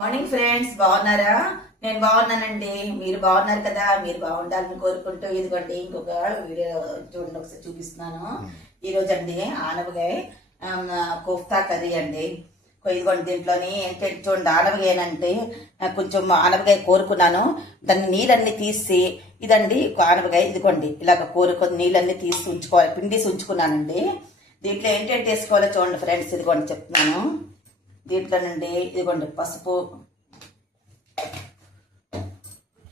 Morning friends, బాగున్నారా? నేను బాగున్నానండి. మీరు బాగున్నారు కదా? మీరు బాగుండాలని కోరుకుంటూ ఇదిగోండి ఇంకొక వీడియో చూడండి, ఒకసారి చూపిస్తున్నాను. ఈ రోజు అండి ఆనపకాయ కోఫ్తా కర్రీ అండి. ఇదిగోండి దీంట్లోని ఏంటంటే చూడండి, ఆనపకాయనంటే కొంచెం ఆనపకాయ కోరుకున్నాను, దాన్ని నీళ్ళన్నీ తీసి ఇదండి ఆనపకాయ ఇదిగోండి ఇలాగ కోరుకొని నీళ్ళన్నీ తీసి ఉంచుకోవాలి, పిండిసి ఉంచుకున్నానండి. దీంట్లో ఏంటంటే వేసుకోవాలో చూడండి ఫ్రెండ్స్, ఇదిగోండి చెప్తున్నాను. దీంట్లో నుండి ఇదిగోండి పసుపు,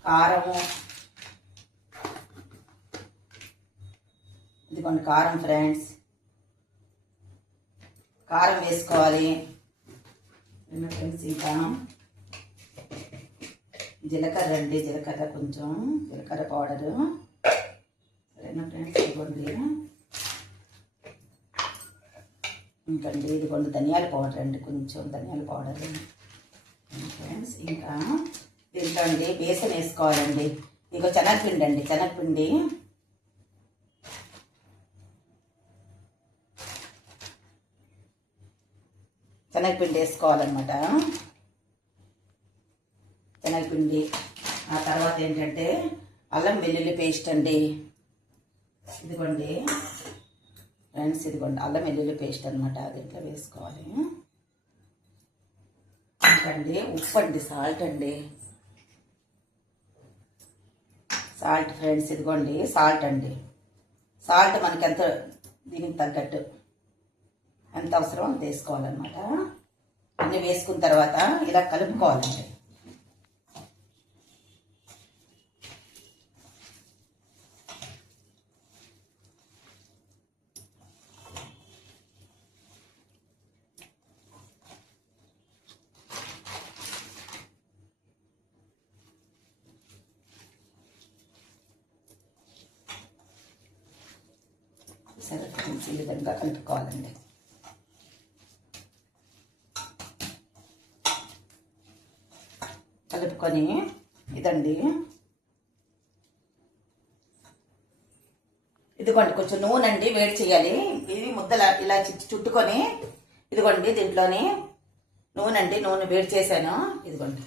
కారము, ఇదిగోండి కారం ఫ్రెండ్స్, కారం వేసుకోవాలి ఫ్రెండ్స్. ఇంకా జీలకర్ర అండి, జీలకర్ర కొంచెం జీలకర్ర పౌడరు సరేనా ఫ్రెండ్స్. ఇదిగోండి ఇంకండి ఇదిగోండి ధనియాల పౌడర్ అండి, కొంచెం ధనియాల పౌడర్ ఫ్రెండ్స్. ఇంకా దీంట్లో అండి బేసన్ వేసుకోవాలండి. ఇంకో శనగపిండి అండి, శనగపిండి శనగపిండి వేసుకోవాలన్నమాట. శనగపిండి ఆ తర్వాత ఏంటంటే అల్లం వెల్లుల్లి పేస్ట్ అండి. ఇదిగోండి ఫ్రెండ్స్, ఇదిగోండి అల్లం వెల్లుల్లి పేస్ట్ అనమాట, దీంట్లో వేసుకోవాలి. ఇంకండి ఉప్పు అండి, సాల్ట్ అండి, సాల్ట్ ఫ్రెండ్స్. ఇదిగోండి సాల్ట్ అండి, సాల్ట్ మనకి ఎంత దీనికి తగ్గట్టు ఎంత అవసరం అంత వేసుకోవాలన్నమాట. అన్నీ వేసుకున్న తర్వాత ఇలా కలుపుకోవాలండి. సరే ఫ్రెండ్స్, ఈ విధంగా కలుపుకోవాలండి. కలుపుకొని ఇదండి ఇదిగోండి కొంచెం నూనె అండి వేడి చేయాలి. ఇది ముద్దల ఇలా చుట్టుకొని ఇదిగోండి దీంట్లోని నూనె అండి, నూనె వేడి చేశాను. ఇదిగోండి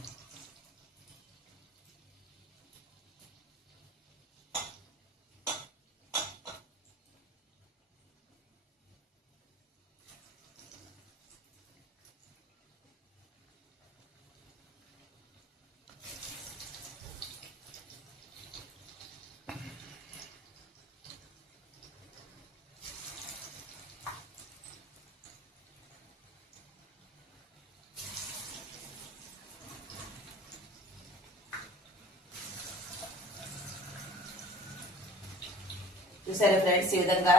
చూసారా ఫ్రెండ్స్, ఈ విధంగా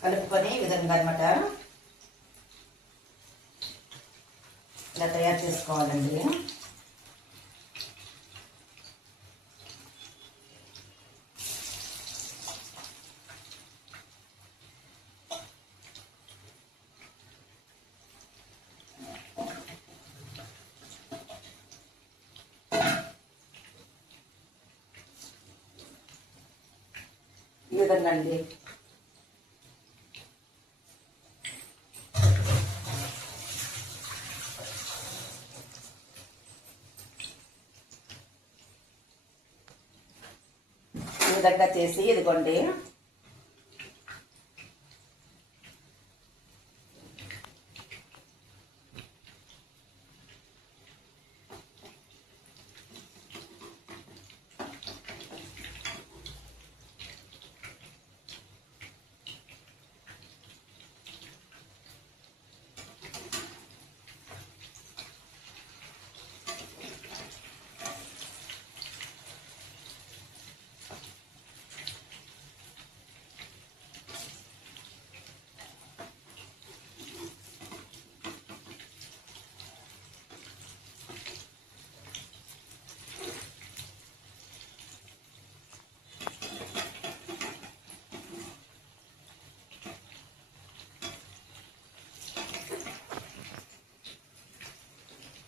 కలుపుకొని ఈ విధంగా అనమాట ఇలా తయారు చేసుకోవాలండి. ఈ విధంగా అండి ఈ విధంగా చేసి ఇదిగోండి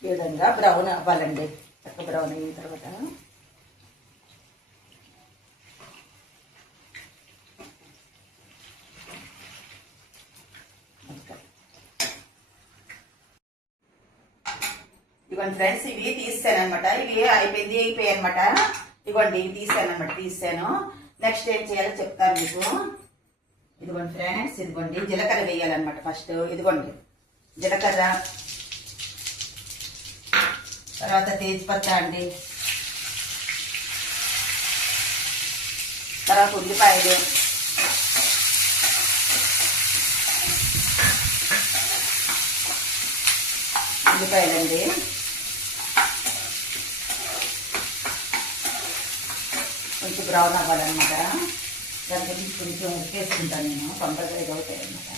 ఈ విధంగా బ్రౌన్ అవ్వాలండి. చక్క బ్రౌన్ అయిన తర్వాత ఇవ్వండి ఫ్రెండ్స్, ఇవి తీసాను అనమాట. ఇవి అయిపోయాయి అనమాట. ఇవ్వండి, ఇవి తీసాను. నెక్స్ట్ ఏం చేయాలో చెప్తాను మీకు. ఇదిగోండి ఫ్రెండ్స్, ఇదిగోండి జీలకర్ర వేయాలన్నమాట. ఫస్ట్ ఇదిగోండి జీలకర్ర, తర్వాత తేజ్పత్తా అండి, తర్వాత ఉల్లిపాయలు, ఉల్లిపాయలండి, కొంచెం బ్రౌన్ అవ్వాలన్నమాట. దానికి కొంచెం ఉప్పు వేసుకుంటాను నేను, తొందరగా ఇది అవుతాయి అన్నమాట.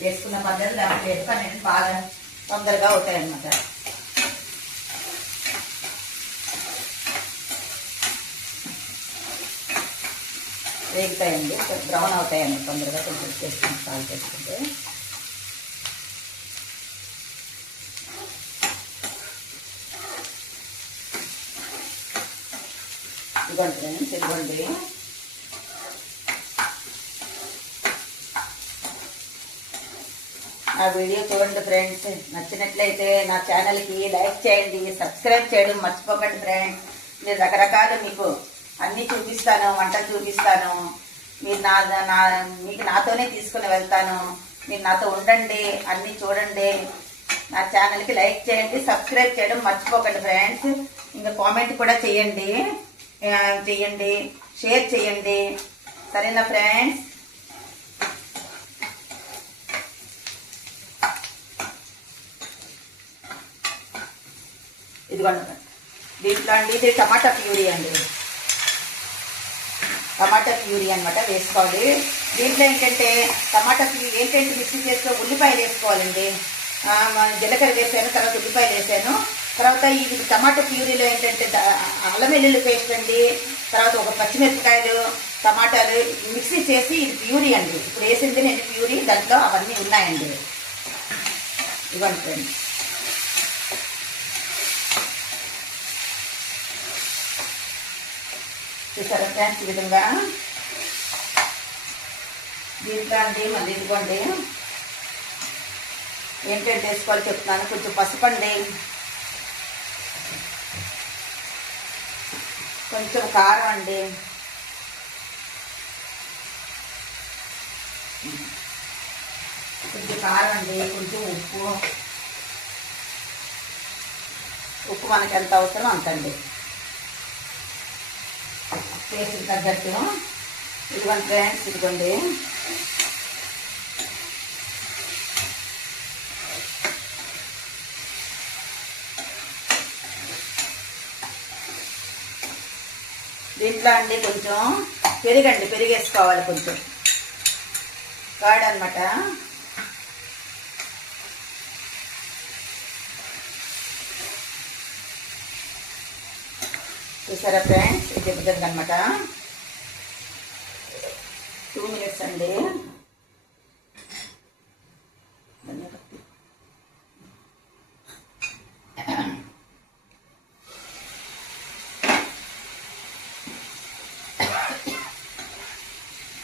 వేసుకున్న పద్ధతి దాంట్లో వేసుకొని బాగా తొందరగా అవుతాయి అన్నమాట. వేగుతాయండి, బ్రౌన్ అవుతాయండి తొందరగా. కొంచెం చేసుకుంటే సాల్ట్ వేసుకుంటే ఇదిగోండి. నా వీడియో చూడండి ఫ్రెండ్స్. నచ్చినట్లయితే నా ఛానల్కి లైక్ చేయండి, సబ్స్క్రైబ్ చేయడం మర్చిపోకండి ఫ్రెండ్స్. మీరు రకరకాలు మీకు అన్నీ చూపిస్తాను, వంటలు చూపిస్తాను. మీరు మీకు నాతోనే తీసుకుని వెళ్తాను. మీరు నాతో ఉండండి, అన్నీ చూడండి. నా ఛానల్కి లైక్ చేయండి, సబ్స్క్రైబ్ చేయడం మర్చిపోకండి ఫ్రెండ్స్. ఇంకా కామెంట్ కూడా చేయండి, షేర్ చేయండి. సరేనా ఫ్రెండ్స్? ఇదిగోండి, దీంట్లో అండి ఇది టమాటా ప్యూరీ అండి. టమాటా ప్యూరీ అనమాట వేసుకోవాలి. దీంట్లో ఏంటంటే టమాటా ప్యూరీ ఏంటంటే మిక్సీ చేస్తే ఉల్లిపాయలు వేసుకోవాలండి. జీలకర్ర వేసాను, తర్వాత ఉల్లిపాయలు వేసాను. తర్వాత ఈ టమాటా ప్యూరీలో ఏంటంటే అల్లం వెల్లుల్లి పేస్ట్ అండి, తర్వాత ఒక పచ్చిమిరపకాయలు, టమాటాలు మిక్సీ చేసి ఇది ప్యూరీ అండి. ఇప్పుడు వేసింది నేను ప్యూరీ, దాంట్లో అవన్నీ ఉన్నాయండి. ఇవ్వండి ఫ్రెండ్స్. చూసారా ఫ్రెండ్స్? ఈ విధంగా దీంట్లో అండి మళ్ళీ ఇదిగోండి ఏంటంటే వేసుకోవాలి చెప్తున్నాను. కొంచెం పసుపండి, కొంచెం కారం అండి, కొంచెం ఉప్పు మనకి ఎంత అవసరం అంతండి, టేస్ట్ తగ్గట్టు. ఇదిగోండి ఫ్రెండ్స్, ఇదిగోండి దీంట్లో అండి కొంచెం పెరుగు వేసుకోవాలి, కొంచెం కర్డ్ అనమాట. చూసారా ఫ్రెండ్స్? ఇది విధంగా అనమాట. 2 minutes అండి.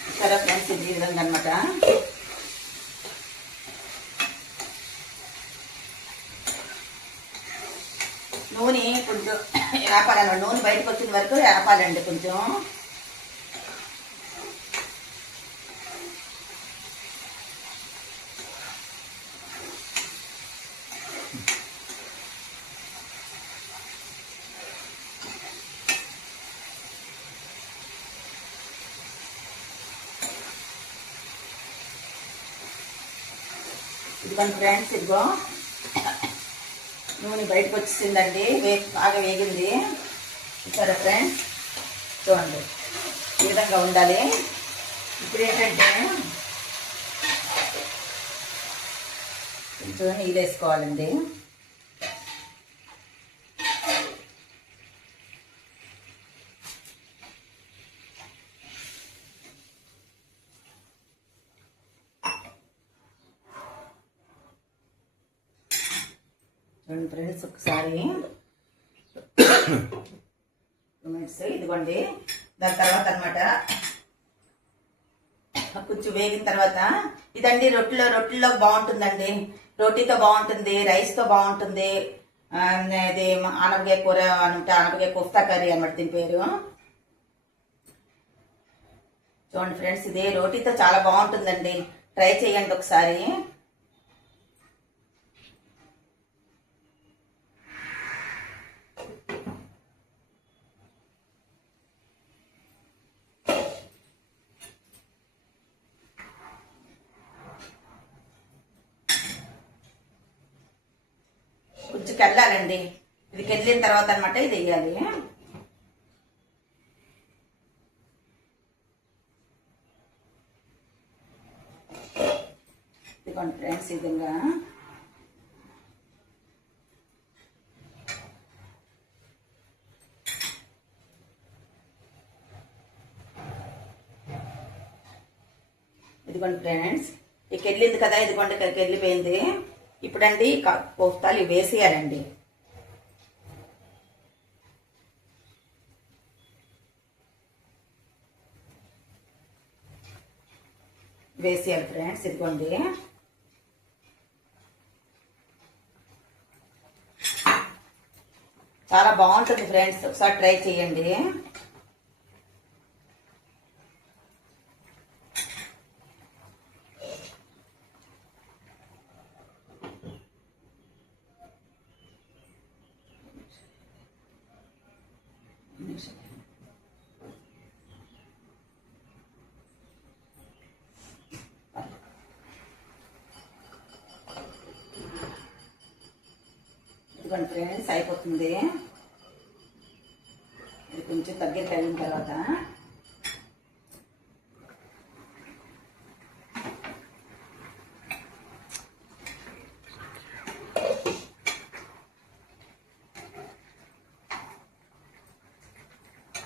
చూసారా ఫ్రెండ్స్? ఇది విధంగా అనమాట. నూనె కొంచెం వేపాలన్నమాట. నూనె బయటకు వచ్చిన వరకు వేపాలండి కొంచెం. ఇదిగోండి ఫ్రెండ్స్, ఇదిగో నూనె బయటకు వచ్చిందండి, బాగా వేగింది. సరే ఫ్రెండ్స్, చూడండి ఈ విధంగా ఉండాలి. ఇప్పుడు ఏంటంటే కొంచెం నీళ్ళు వేసుకోవాలండి. ఫ్రెండ్స్ ఒకసారి ఇదిగోండి. దాని తర్వాత అనమాట కొంచెం వేగిన తర్వాత ఇదండి రొట్టెలో బాగుంటుందండి. రోటీతో బాగుంటుంది, రైస్తో బాగుంటుంది. ఇది ఆనపకాయ కూర అంటే ఆనపకాయ కోఫ్తా కర్రీ అన్నమాట దీని పేరు. చూడండి ఫ్రెండ్స్, ఇది రోటీతో చాలా బాగుంటుందండి, ట్రై చేయండి ఒకసారి. కొంచెం కెళ్ళాలండి, ఇది కెళ్ళిన తర్వాత అనమాట ఇది వేయాలి. ఇదిగోండి ఫ్రెండ్స్, ఈ విధంగా ఇదిగోండి ఫ్రెండ్స్, ఇక వెళ్ళింది కదా, ఇదిగోండి ఇక్కడికి వెళ్ళిపోయింది. ఇప్పుడండి కోఫ్తాలు వేసేయాలండి. వేసేయాలి ఫ్రెండ్స్, ఇదిగోండి. చాలా బాగుంటుంది ఫ్రెండ్స్, ఒకసారి ట్రై చేయండి. ఇదిగోండి ఫ్రెండ్స్, అయిపోతుంది. ఇది కొంచెం దగ్గరికి అయిన తర్వాత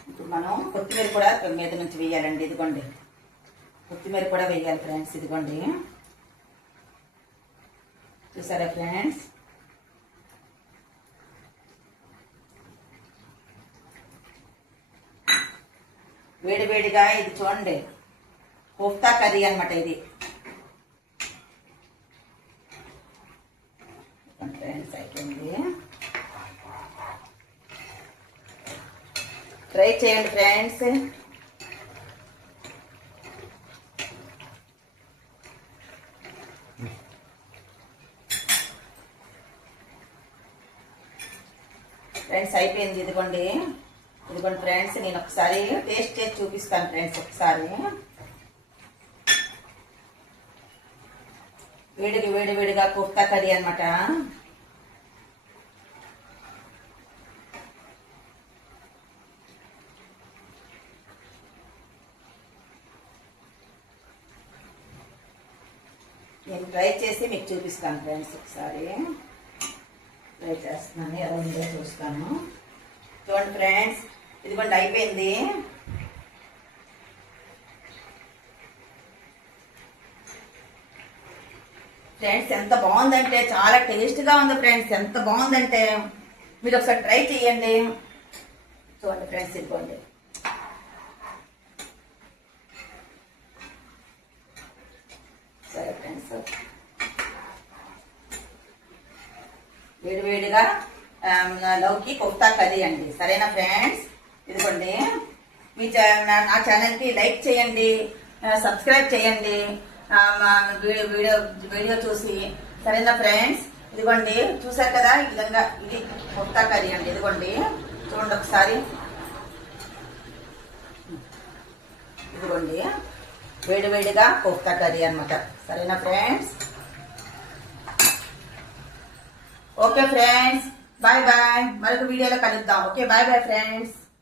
ఇప్పుడు మనం కొత్తిమీర కూడా మీద నుంచి వేయాలండి. ఇదిగోండి, కొత్తిమీర కూడా వేయాలి ఫ్రెండ్స్. ఇదిగోండి, చూసారా ఫ్రెండ్స్? వేడివేడిగా ఇది చూడండి, కోఫ్తా కర్రీ అనమాట ఇది. ఫ్రెండ్స్ అయిపోయింది, ట్రై చేయండి ఫ్రెండ్స్. ఫ్రెండ్స్ అయిపోయింది. ఇదిగోండి, ఇదిగోండి ఫ్రెండ్స్, నేను ఒకసారి టేస్ట్ చేసి చూపిస్తాను ఫ్రెండ్స్. ఒకసారి వేడిగా కోఫ్తా కర్రీ అనమాట. నేను ట్రై చేసి మీకు చూపిస్తాను ఫ్రెండ్స్. ఒకసారి ట్రై చేస్తున్నాను, ఎలా ఉందో చూస్తాను. చూడండి ఫ్రెండ్స్, ఇదిగోండి అయిపోయింది. ఫ్రెండ్స్ ఎంత బాగుందంటే, చాలా టేస్ట్గా ఉంది ఫ్రెండ్స్. ఎంత బాగుందంటే మీరు ఒకసారి ట్రై చేయండి. చూడండి ఫ్రెండ్స్, ఇదిగోండి. సరే ఫ్రెండ్స్, వేడివేడిగా లౌకి కోఫ్తా కర్రీ అండి. సరేనా ఫ్రెండ్స్? ఇదిగోండి, మీ నా ఛానల్కి లైక్ చేయండి, సబ్స్క్రైబ్ చేయండి వీడియో చూసి. సరేనా ఫ్రెండ్స్? ఇదిగోండి, చూసారు కదా, ఈ విధంగా ఇది కోఫ్తా కర్రీ అండి. ఇదిగోండి, చూడండి ఒకసారి. ఇదిగోండి, వేడివేడిగా కోఫ్తా కర్రీ అనమాట. సరేనా friends? Okay friends, bye bye. మరొక వీడియోలో కలుద్దాం. Okay, bye bye friends.